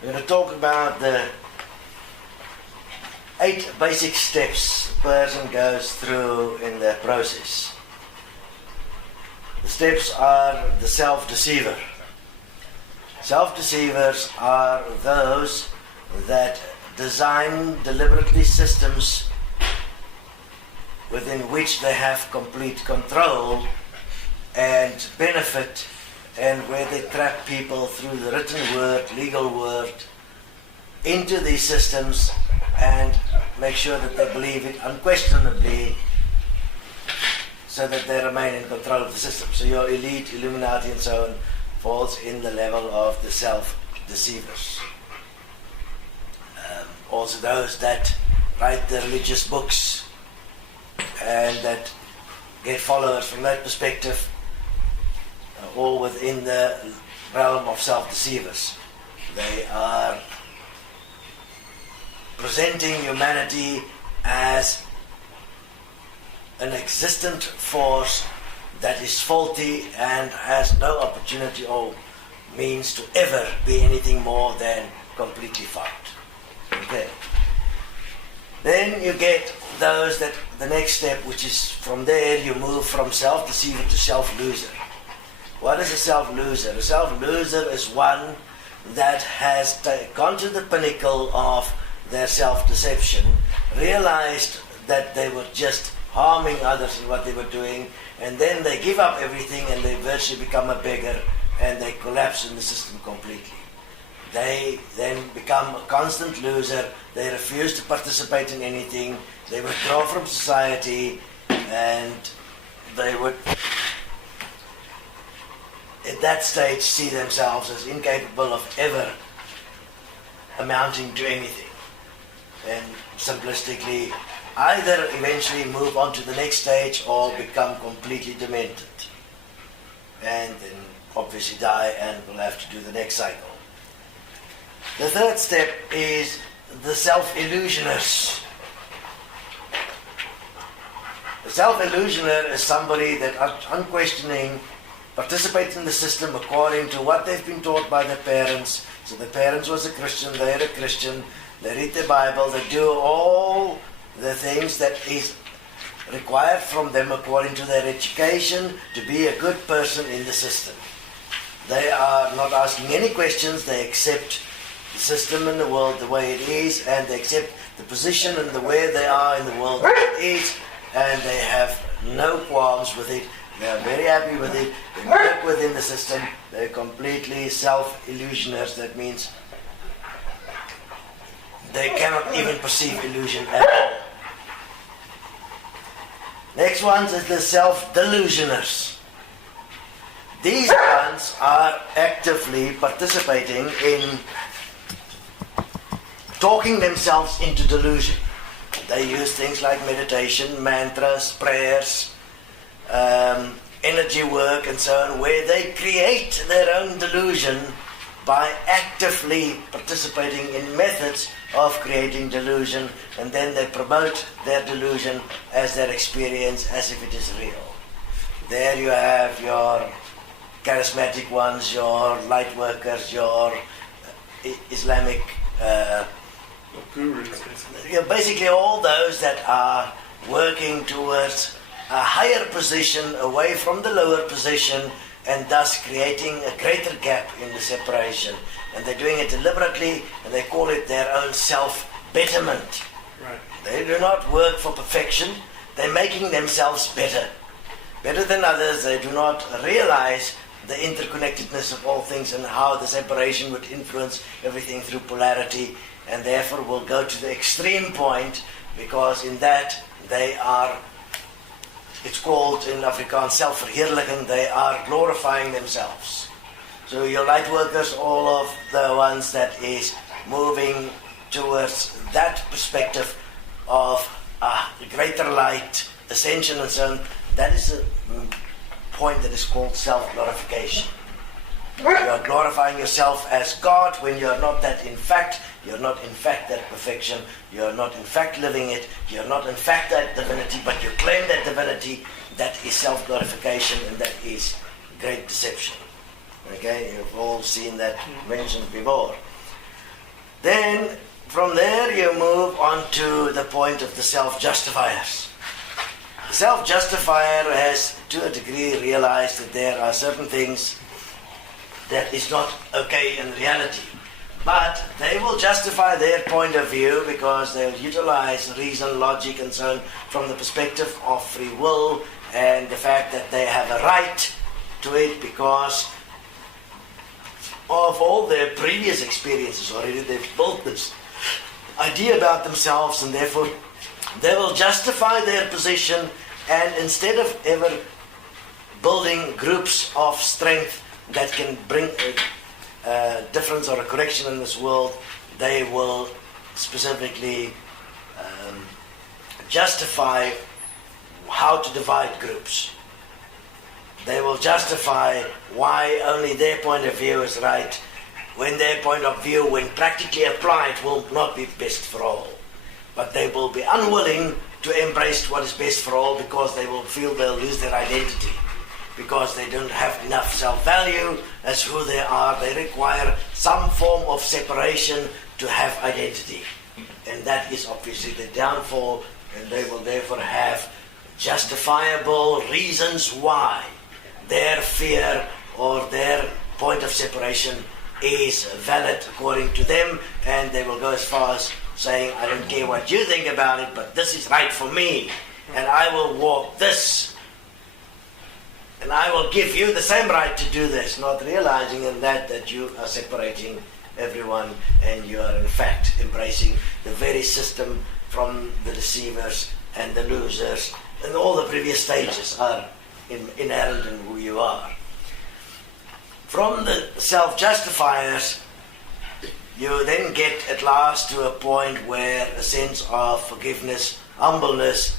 We're going to talk about the 8 basic steps a person goes through in their process. The steps are the self-deceiver. Self-deceivers are those that design deliberately systems within which they have complete control and benefit, and where they trap people through the written word, legal word, into these systems and make sure that they believe it unquestionably so that they remain in control of the system. So your elite, Illuminati and so on falls in the level of the self-deceivers. Also those that write the religious books and that get followers from that perspective, all within the realm of self-deceivers. They are presenting humanity as an existent force that is faulty and has no opportunity or means to ever be anything more than completely fucked. Okay. Then you get those that the next step, which is from there you move from self-deceiver to self-loser. What is a self-loser? A self-loser is one that has gone to the pinnacle of their self-deception, realized that they were just harming others in what they were doing, and then they give up everything and they virtually become a beggar and they collapse in the system completely. They then become a constant loser, they refuse to participate in anything, they withdraw from society, and they would at that stage see themselves as incapable of ever amounting to anything, and simplistically either eventually move on to the next stage or become completely demented and then obviously die and will have to do the next cycle. The third step is the self-illusioners. The self-illusioner is somebody that unquestioning participates in the system according to what they've been taught by their parents. So the parents was a Christian, they're a Christian, they read the Bible, they do all the things that is required from them according to their education to be a good person in the system. They are not asking any questions, they accept the system and the world the way it is, and they accept the position and the where they are in the world as it is, and they have no qualms with it. They are very happy with it. They work within the system. They're completely self-illusioners. That means they cannot even perceive illusion at all. Next ones is the self-delusioners. These ones are actively participating in talking themselves into delusion. They use things like meditation, mantras, prayers, energy work and so on, where they create their own delusion by actively participating in methods of creating delusion, and then they promote their delusion as their experience as if it is real. There you have your charismatic ones, your light workers, your Islamic gurus. Basically all those that are working towards a higher position away from the lower position, and thus creating a greater gap in the separation. And they're doing it deliberately, and they call it their own self-betterment. Right. They do not work for perfection. They're making themselves better than others. They do not realize the interconnectedness of all things and how the separation would influence everything through polarity, and therefore will go to the extreme point, because in that they are, it's called in Afrikaans selfverheerliking, they are glorifying themselves. So your light workers, all of the ones that is moving towards that perspective of greater light, ascension and so on, that is a point that is called self-glorification. You are glorifying yourself as God when you are not that in fact. You are not in fact that perfection. You are not in fact living it. You are not in fact that divinity, but you claim that divinity. That is self-glorification, and that is great deception. Okay, you've all seen that mentioned before. Then from there you move on to the point of the self-justifiers. The self-justifier has to a degree realized that there are certain things that is not okay in reality. But they will justify their point of view because they'll utilize reason, logic and so on from the perspective of free will and the fact that they have a right to it because of all their previous experiences already. They've built this idea about themselves and therefore they will justify their position, and instead of ever building groups of strength that can bring a difference or a correction in this world, they will specifically justify how to divide groups. They will justify why only their point of view is right, when their point of view, when practically applied, will not be best for all. But they will be unwilling to embrace what is best for all because they will feel they'll lose their identity. Because they don't have enough self-value as who they are. They require some form of separation to have identity. And that is obviously the downfall, and they will therefore have justifiable reasons why their fear or their point of separation is valid according to them, and they will go as far as saying, I don't care what you think about it, but this is right for me, and I will walk this, and I will give you the same right to do this, not realizing in that you are separating everyone, and you are in fact embracing the very system from the deceivers and the losers, and all the previous stages are inherent in who you are. From the self-justifiers, you then get at last to a point where a sense of forgiveness, humbleness,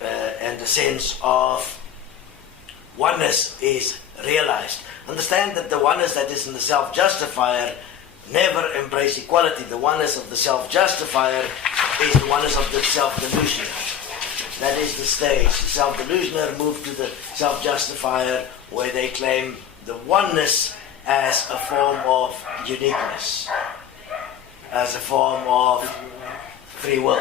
and a sense of oneness is realized. Understand that the oneness that is in the self-justifier never embrace equality. The oneness of the self-justifier is the oneness of the self-delusioner. That is the stage. The self-delusioner move to the self-justifier where they claim the oneness as a form of uniqueness, as a form of free will.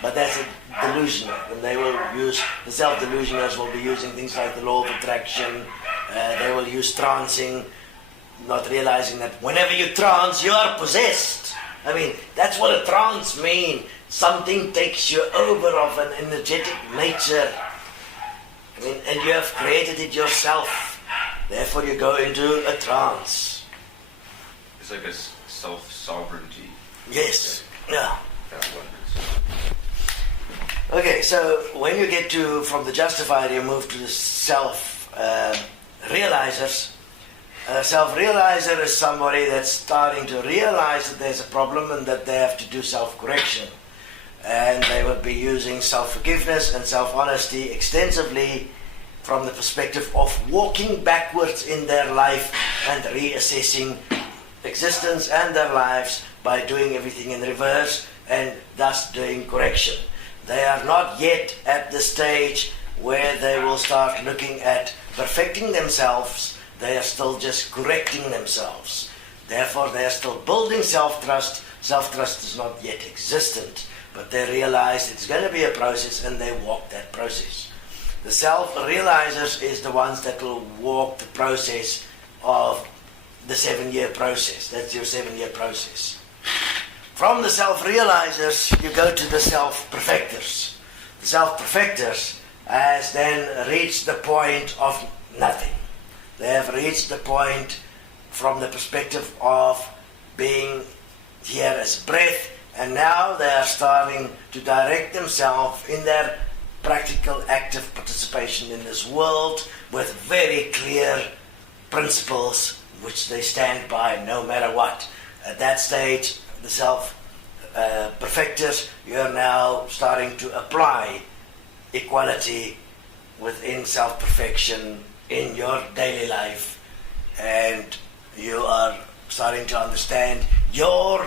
But that's a delusional, and they will use, the self-delusioners will be using things like the law of attraction, they will use trancing, not realizing that whenever you trance, you are possessed. I mean, that's what a trance means. Something takes you over of an energetic nature. I mean, and you have created it yourself. Therefore you go into a trance. It's like a self-sovereignty. Yes. Yeah. That one. Okay, so when you get to, from the justifier, you move to the self-realizers. A self-realizer is somebody that's starting to realize that there's a problem and that they have to do self-correction. And they would be using self-forgiveness and self-honesty extensively from the perspective of walking backwards in their life and reassessing existence and their lives by doing everything in reverse and thus doing correction. They are not yet at the stage where they will start looking at perfecting themselves. They are still just correcting themselves. Therefore, they are still building self-trust. Self-trust is not yet existent, but they realize it's going to be a process and they walk that process. The self-realizers is the ones that will walk the process of the 7-year process. That's your 7-year process. From the self-realizers, you go to the self-perfecters. The self-perfecters has then reached the point of nothing. They have reached the point from the perspective of being here as breath, and now they are starting to direct themselves in their practical, active participation in this world with very clear principles which they stand by no matter what. At that stage, the self-perfecters, you are now starting to apply equality within self-perfection in your daily life, and you are starting to understand your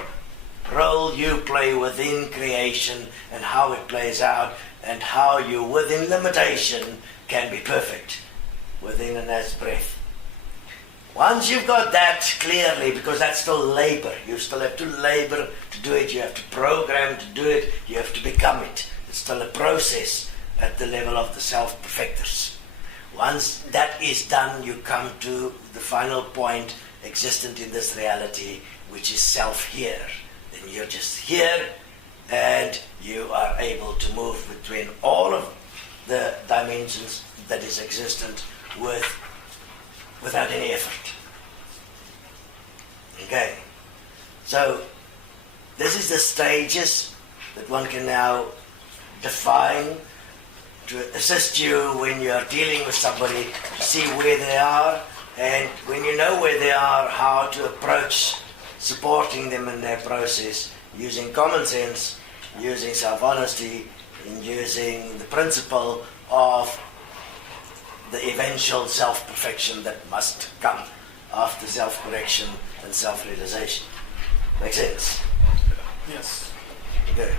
role you play within creation and how it plays out, and how you, within limitation, can be perfect within an as breath. Once you've got that clearly, because that's still labor, you still have to labor to do it, you have to program to do it, you have to become it. It's still a process at the level of the self-perfectors. Once that is done, you come to the final point existent in this reality, which is self-here. Then you're just here, and you are able to move between all of the dimensions that is existent without any effort. Okay, so this is the stages that one can now define to assist you when you are dealing with somebody, to see where they are, and when you know where they are, how to approach supporting them in their process, using common sense, using self-honesty, and using the principle of the eventual self-perfection that must come after self-correction and self-realization. Make sense? Yes. Okay.